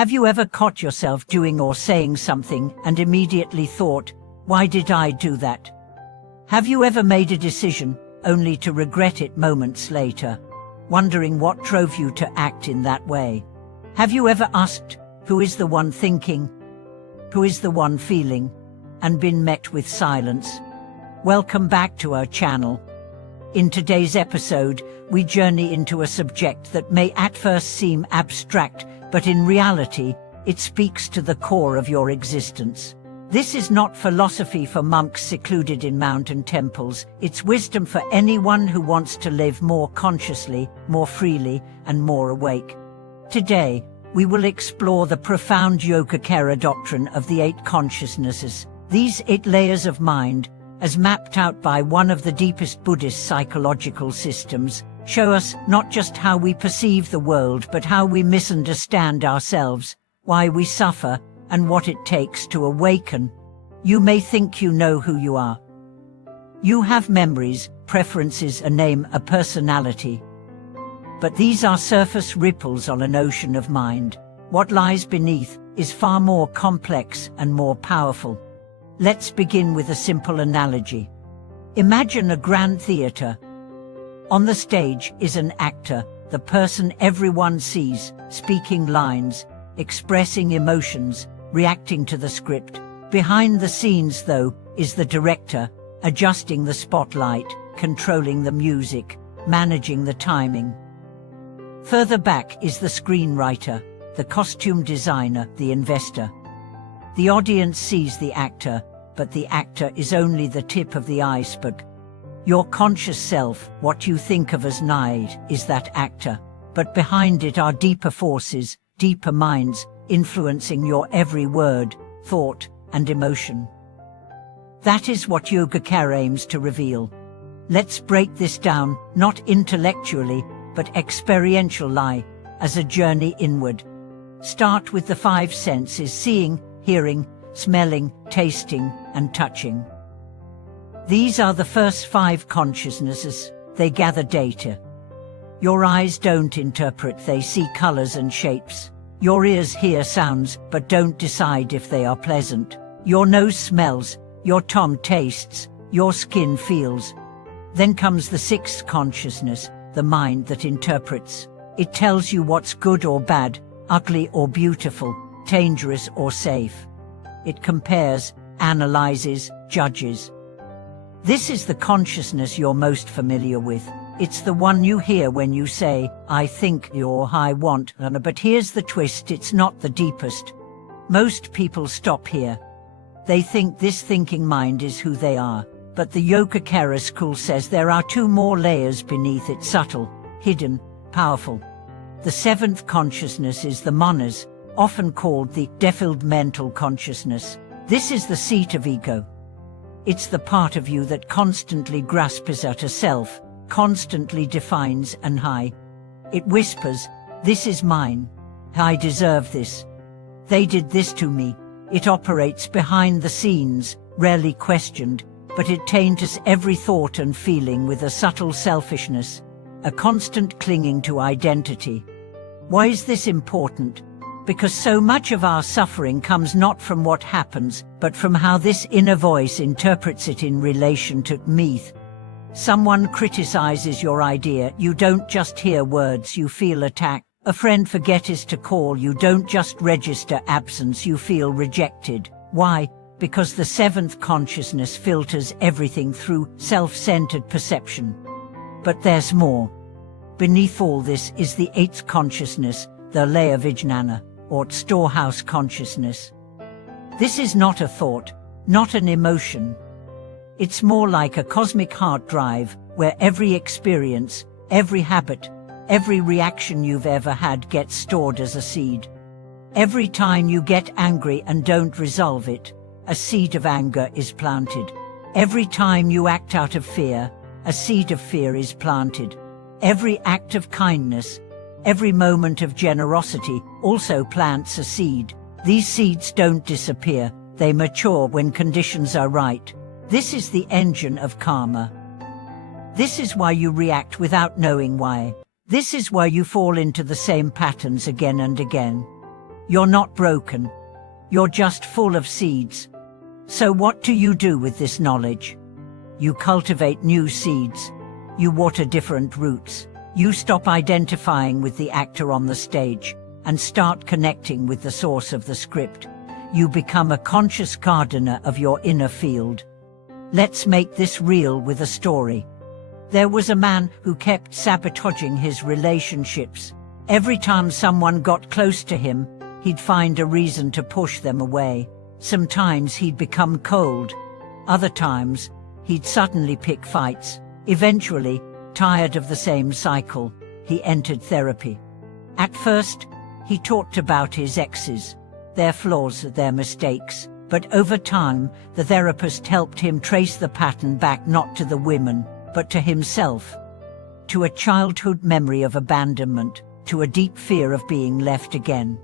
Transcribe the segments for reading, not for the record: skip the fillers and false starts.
Have you ever caught yourself doing or saying something and immediately thought, "Why did I do that?" Have you ever made a decision only to regret it moments later, wondering what drove you to act in that way? Have you ever asked, "Who is the one thinking? Who is the one feeling?" and been met with silence? Welcome back to our channel. In today's episode, we journey into a subject that may at first seem abstract, but in reality, it speaks to the core of your existence. This is not philosophy for monks secluded in mountain temples. It's wisdom for anyone who wants to live more consciously, more freely, and more awake. Today, we will explore the profound Yogacara doctrine of the 8 consciousnesses. These 8 layers of mind, as mapped out by one of the deepest Buddhist psychological systems, show us not just how we perceive the world but how we misunderstand ourselves, why we suffer, and what it takes to awaken. You may think you know who you are. You have memories, preferences, a name, a personality. But these are surface ripples on an ocean of mind. What lies beneath is far more complex and more powerful. Let's begin with a simple analogy. Imagine a grand theater. On the stage is an actor, the person everyone sees, speaking lines, expressing emotions, reacting to the script. Behind the scenes, though, is the director, adjusting the spotlight, controlling the music, managing the timing. Further back is the screenwriter, the costume designer, the investor. The audience sees the actor, but the actor is only the tip of the iceberg. Your conscious self, what you think of as night, is that actor, but behind it are deeper forces, deeper minds, influencing your every word, thought, and emotion. That is what Yogacara aims to reveal. Let's break this down, not intellectually, but experientially, as a journey inward. Start with the 5 senses: seeing, hearing, smelling, tasting, and touching. These are the first 5 consciousnesses. They gather data. Your eyes don't interpret, they see colors and shapes. Your ears hear sounds, but don't decide if they are pleasant. Your nose smells, your tongue tastes, your skin feels. Then comes the 6th consciousness, the mind that interprets. It tells you what's good or bad, ugly or beautiful, dangerous or safe. It compares, analyzes, judges. This is the consciousness you're most familiar with. It's the one you hear when you say, "I think," or "I want," but here's the twist: it's not the deepest. Most people stop here. They think this thinking mind is who they are, but the Yogacara school says there are 2 more layers beneath it: subtle, hidden, powerful. The 7th consciousness is the manas, often called the defiled mental consciousness. This is the seat of ego. It's the part of you that constantly grasps at a self, constantly defines and it whispers, "This is mine. I deserve this. They did this to me." It operates behind the scenes, rarely questioned, but it taints every thought and feeling with a subtle selfishness, a constant clinging to identity. Why is this important? Because so much of our suffering comes not from what happens, but from how this inner voice interprets it in relation to me. Someone criticizes your idea, you don't just hear words, you feel attacked. A friend forgets to call, you don't just register absence, you feel rejected. Why? Because the 7th consciousness filters everything through self-centered perception. But there's more. Beneath all this is the 8th consciousness, the laya vijnana, or storehouse consciousness. This is not a thought, not an emotion. It's more like a cosmic hard drive, where every experience, every habit, every reaction you've ever had gets stored as a seed. Every time you get angry and don't resolve it, a seed of anger is planted. Every time you act out of fear, a seed of fear is planted. Every act of kindness, every moment of generosity also plants a seed. These seeds don't disappear, they mature when conditions are right. This is the engine of karma. This is why you react without knowing why. This is why you fall into the same patterns again and again. You're not broken. You're just full of seeds. So what do you do with this knowledge? You cultivate new seeds. You water different roots. You stop identifying with the actor on the stage and start connecting with the source of the script. You become a conscious gardener of your inner field. Let's make this real with a story. There was a man who kept sabotaging his relationships. Every time someone got close to him, he'd find a reason to push them away. Sometimes he'd become cold. Other times, he'd suddenly pick fights. Eventually, tired of the same cycle, he entered therapy. At first, he talked about his exes, their flaws, their mistakes. But over time, the therapist helped him trace the pattern back not to the women, but to himself. To a childhood memory of abandonment, to a deep fear of being left again.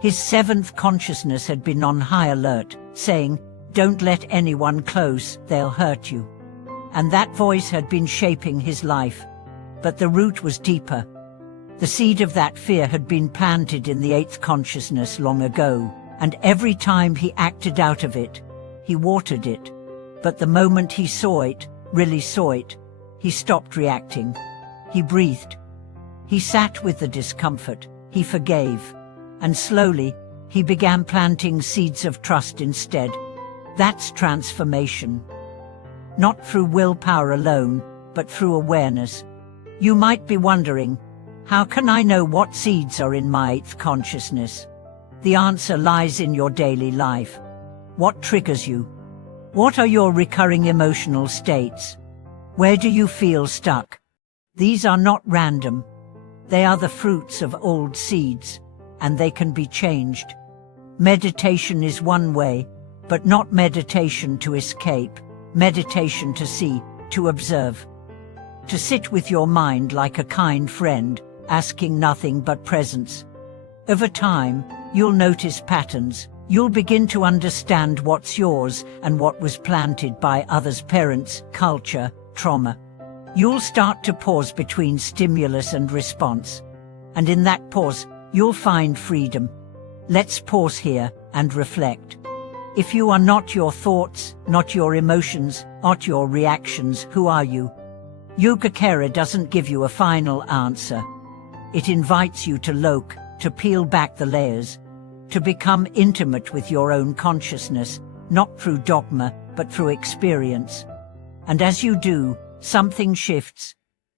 His seventh consciousness had been on high alert, saying, "Don't let anyone close, they'll hurt you." And that voice had been shaping his life. But the root was deeper. The seed of that fear had been planted in the eighth consciousness long ago, and every time he acted out of it, he watered it. But the moment he saw it, really saw it, he stopped reacting. He breathed. He sat with the discomfort. He forgave. And slowly, he began planting seeds of trust instead. That's transformation. Not through willpower alone, but through awareness. You might be wondering, how can I know what seeds are in my eighth consciousness? The answer lies in your daily life. What triggers you? What are your recurring emotional states? Where do you feel stuck? These are not random. They are the fruits of old seeds, and they can be changed. Meditation is one way, but not meditation to escape. Meditation to see, to observe. To sit with your mind like a kind friend, asking nothing but presence. Over time, you'll notice patterns. You'll begin to understand what's yours and what was planted by others' parents, culture, trauma. You'll start to pause between stimulus and response. And in that pause, you'll find freedom. Let's pause here and reflect. If you are not your thoughts, not your emotions, not your reactions, who are you? Yogacara doesn't give you a final answer. It invites you to look, to peel back the layers, to become intimate with your own consciousness, not through dogma, but through experience. And as you do, something shifts.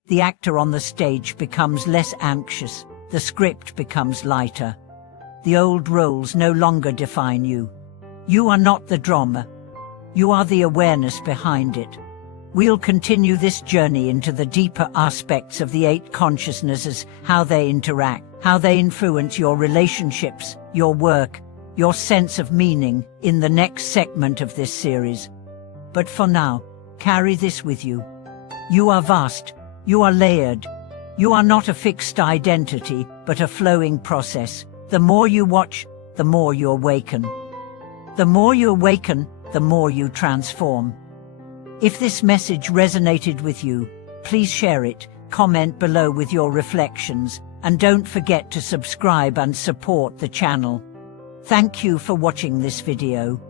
The actor on the stage becomes less anxious, the script becomes lighter. The old roles no longer define you. You are not the drama. You are the awareness behind it. We'll continue this journey into the deeper aspects of the eight consciousnesses, how they interact, how they influence your relationships, your work, your sense of meaning, in the next segment of this series. But for now, carry this with you. You are vast. You are layered. You are not a fixed identity, but a flowing process. The more you watch, the more you awaken. The more you awaken, the more you transform. If this message resonated with you, please share it, comment below with your reflections, and don't forget to subscribe and support the channel. Thank you for watching this video.